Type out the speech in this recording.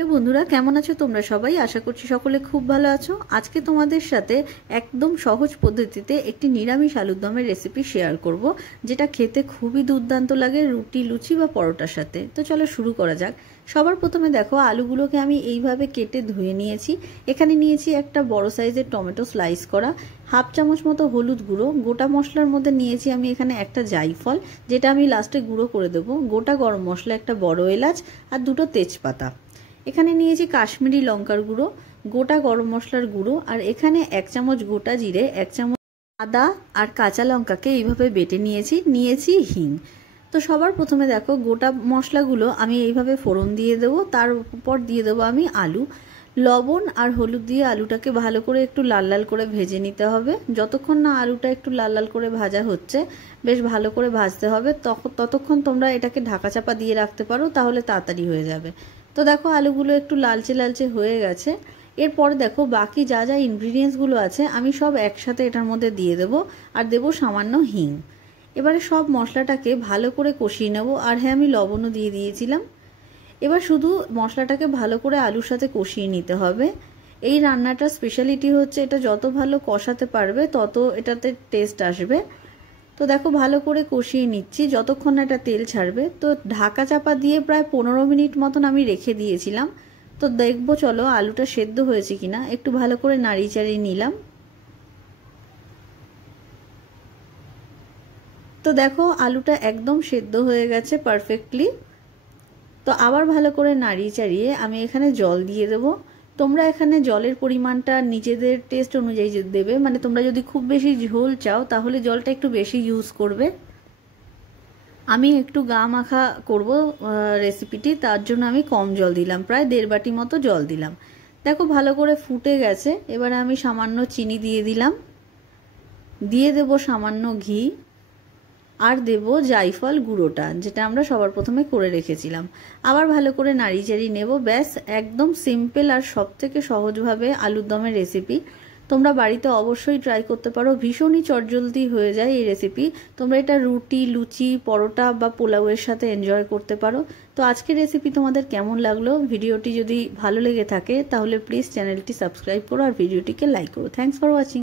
Hello বন্ধুরা, কেমন আছো তোমরা সবাই? আশা করছি সকলে খুব ভালো আছো। আজকে তোমাদের সাথে একদম সহজ পদ্ধতিতে একটি নিরামিষ আলুর দমের রেসিপি শেয়ার করব, যেটা খেতে খুবই দুর্দান্ত লাগে রুটি, লুচি বা পরোটার সাথে। তো চলো শুরু করা যাক। সবার প্রথমে দেখো, আলুগুলোকে আমি এইভাবে কেটে ধুয়ে নিয়েছি। এখানে নিয়েছি একটা বড় সাইজের টমেটো স্লাইস করা, হাফ চামচ মতো হলুদ গুঁড়ো, গোটা মশলার মধ্যে নিয়েছি আমি এখানে একটা জায়ফল, যেটা আমি লাস্টে গুঁড়ো করে দেবো, গোটা গরম মশলা, একটা বড় এলাচ আর দুটো তেজপাতা। এখানে নিয়েছি কাশ্মীরি লঙ্কার গুঁড়ো, গোটা গরম মশলার গুঁড়ো, আর এখানে 1 চামচ গোটা জিরে, 1 চামচ আদা আর কাঁচা লঙ্কাকে এইভাবে বেটে নিয়েছি হিং। তো সবার প্রথমে দেখো, গোটা মশলাগুলো আমি এইভাবে ফোড়ন দিয়ে দেবো, তার উপর দিয়ে দেবো আমি আলু। লবণ আর হলুদ দিয়ে আলুটাকে ভালো করে একটু লাল লাল করে ভেজে নিতে হবে। যতক্ষণ না আলুটা একটু লাল লাল করে ভাজা হচ্ছে, বেশ ভালো করে ভাজতে হবে। ততক্ষণ তোমরা এটাকে ঢাকা চাপা দিয়ে রাখতে পারো, তাহলে তাড়াতাড়ি হয়ে যাবে। তো দেখো, আলুগুলো একটু লালচে লালচে হয়ে গেছে। এরপর দেখো, বাকি যা যা ইনগ্রিডিয়েন্টসগুলো আছে আমি সব একসাথে এটার মধ্যে দিয়ে দেবো, আর দেবো সামান্য হিং। এবারে সব মশলাটাকে ভালো করে কষিয়ে নেব। আর হ্যাঁ, আমি লবণও দিয়ে দিয়েছিলাম। এবার শুধু মশলাটাকে ভালো করে আলুর সাথে কষিয়ে নিতে হবে। এই রান্নাটার স্পেশালিটি হচ্ছে, এটা যত ভালো কষাতে পারবে তত এটাতে টেস্ট আসবে। তো দেখো, ভালো করে কষিয়ে নিচ্ছি যতক্ষণ না এটা তেল ছাড়বে। তো ঢাকা চাপা দিয়ে প্রায় 15 মিনিট মতন আমি রেখে দিয়েছিলাম। তো দেখবো চলো আলুটা সেদ্ধ হয়েছে কিনা, একটু ভালো করে নাড়িয়ে চাড়িয়ে নিলাম। তো দেখো, আলুটা একদম সেদ্ধ হয়ে গেছে পারফেক্টলি। তো আবার ভালো করে নাড়িয়ে চাড়িয়ে আমি এখানে জল দিয়ে দেবো। তোমরা এখানে জলের পরিমাণটা নিজেদের টেস্ট অনুযায়ী দেবে, মানে তোমরা যদি খুব বেশি ঝোল চাও তাহলে জলটা একটু বেশি ইউজ করবে। আমি একটু গা মাখা করব রেসিপিটি, তার জন্য আমি কম জল দিলাম, প্রায় 1.5 বাটি মতো জল দিলাম। দেখো ভালো করে ফুটে গেছে। এবারে আমি সামান্য চিনি দিয়ে দিলাম, দিয়ে দেব সামান্য ঘি, আর দেব জায়ফল গুঁড়োটা, যেটা আমরা সবার প্রথমে করে রেখেছিলাম। আবার ভালো করে নাড়িয়ে চাড়িয়ে নেব। ব্যাস, একদম সিম্পল আর সবথেকে সহজভাবে আলুর দমের রেসিপি। তোমরা বাড়িতে অবশ্যই ট্রাই করতে পারো, ভীষণই চটজলদি হয়ে যায় এই রেসিপি। তোমরা এটা রুটি, লুচি, পরোটা বা পোলাওয়ের সাথে এনজয় করতে পারো। তো আজকের রেসিপি তোমাদের কেমন লাগলো? ভিডিওটি যদি ভালো লেগে থাকে তাহলে প্লিজ চ্যানেলটি সাবস্ক্রাইব করো আর ভিডিওটিকে লাইক করো। Thanks for watching.